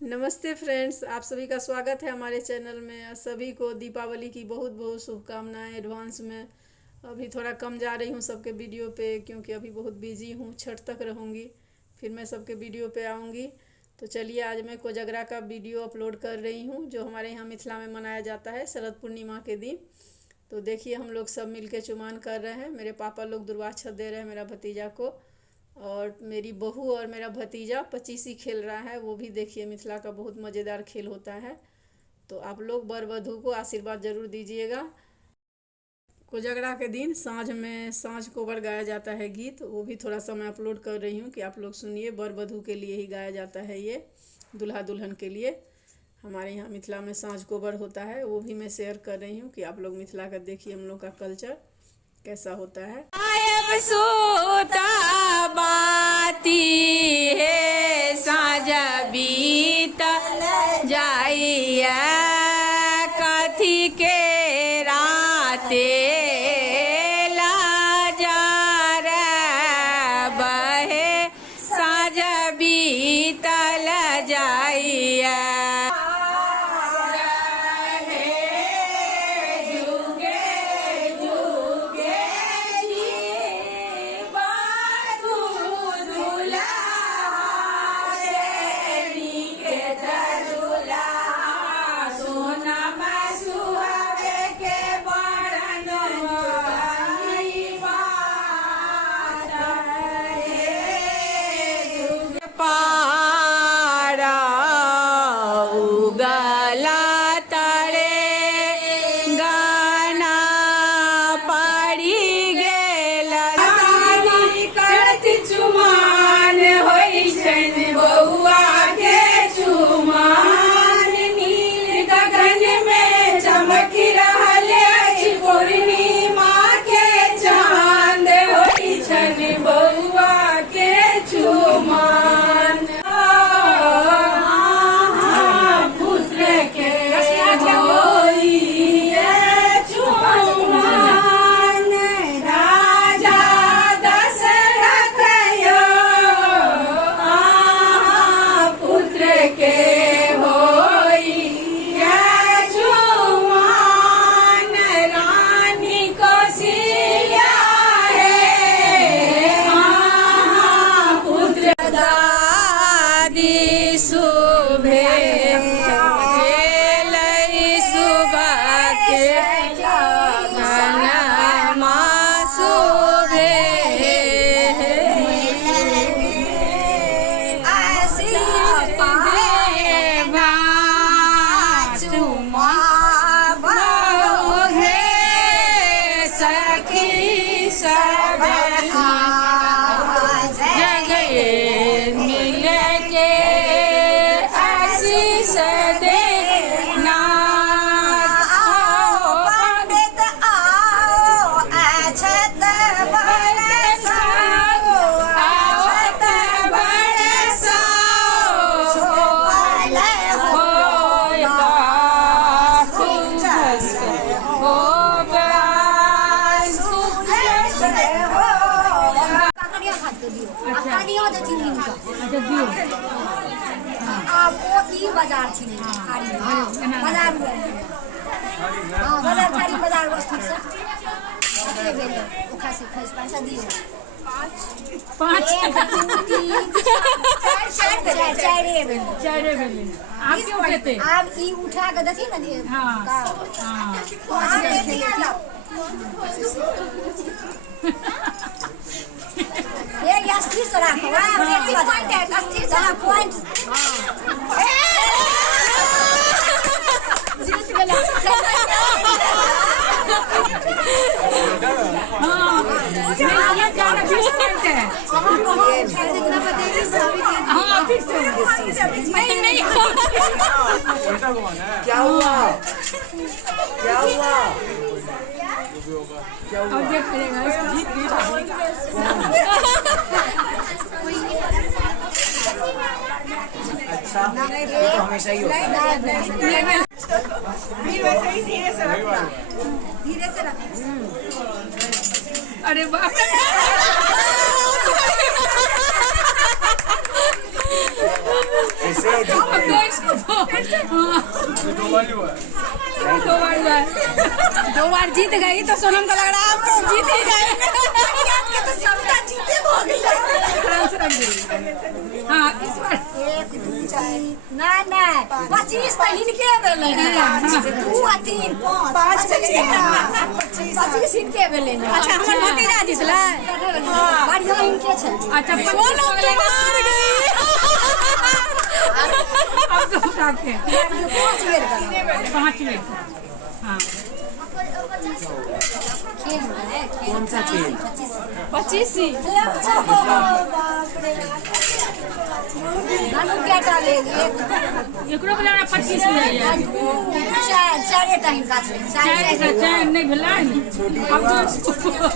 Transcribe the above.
नमस्ते फ्रेंड्स, आप सभी का स्वागत है हमारे चैनल में। सभी को दीपावली की बहुत बहुत शुभकामनाएं एडवांस में। अभी थोड़ा कम जा रही हूँ सबके वीडियो पे, क्योंकि अभी बहुत बिजी हूँ। छठ तक रहूँगी, फिर मैं सबके वीडियो पे आऊँगी। तो चलिए, आज मैं कोजगरा का वीडियो अपलोड कर रही हूँ, जो हमारे यहाँ मिथिला में मनाया जाता है शरद पूर्णिमा के दिन। तो देखिए, हम लोग सब मिलके चुमान कर रहे हैं। मेरे पापा लोग दुर्वाक्षत दे रहे हैं मेरा भतीजा को, और मेरी बहू और मेरा भतीजा पचीसी खेल रहा है। वो भी देखिए, मिथिला का बहुत मज़ेदार खेल होता है। तो आप लोग वर वधू को आशीर्वाद जरूर दीजिएगा। कोजगरा के दिन सांझ में सांझ कोबर गाया जाता है गीत, वो भी थोड़ा सा मैं अपलोड कर रही हूँ कि आप लोग सुनिए। वर वधू के लिए ही गाया जाता है ये, दूल्हा दुल्हन के लिए। हमारे यहाँ मिथिला में सांझ कोबर होता है, वो भी मैं शेयर कर रही हूँ कि आप लोग मिथिला का देखिए, हम लोग का कल्चर कैसा होता है। आयब सोता बाती है साजा बीतल जाइया कथी के राते लाजार बहे साजा बीतल जाइया। बाजार छी बाजार बाजार थारी बाजार वस्तु से कते भेल ओखा से खस पैसा दियो 5 4 भेल आप क्यों कहते आप ई उठा के दथी न दिए। हां हां ये अस्थिर से रखो पॉइंट अस्थिर से पॉइंट क्या हुआ क्या हुआ क्या हुआ अच्छा तो हमेशा ही होता है। धीरे से रखो। अरे बाप रे कैसे जीत अब गए? इसको दो बार जीत गई तो सोनम को लग रहा है अब तो जीत ही जाएंगे। तो सबका जीते हो हाँ इस बार 1 2 4 नहीं 25 तो इनके बेले 2 आ 3 5 25 इनके बेले अच्छा हमारे भतीजा जीतला। बढ़िया इनके छे। अच्छा सोनम तो हार गई। अब तो उठाते हैं 5 बेर करो 5 मिनट। हाँ खेल है कौन सा खेल? 25 ही। नानू क्या डालेंगे एकरो के लगा 25 मिल जाए। चार टाइम का चाय नहीं भेला अब तो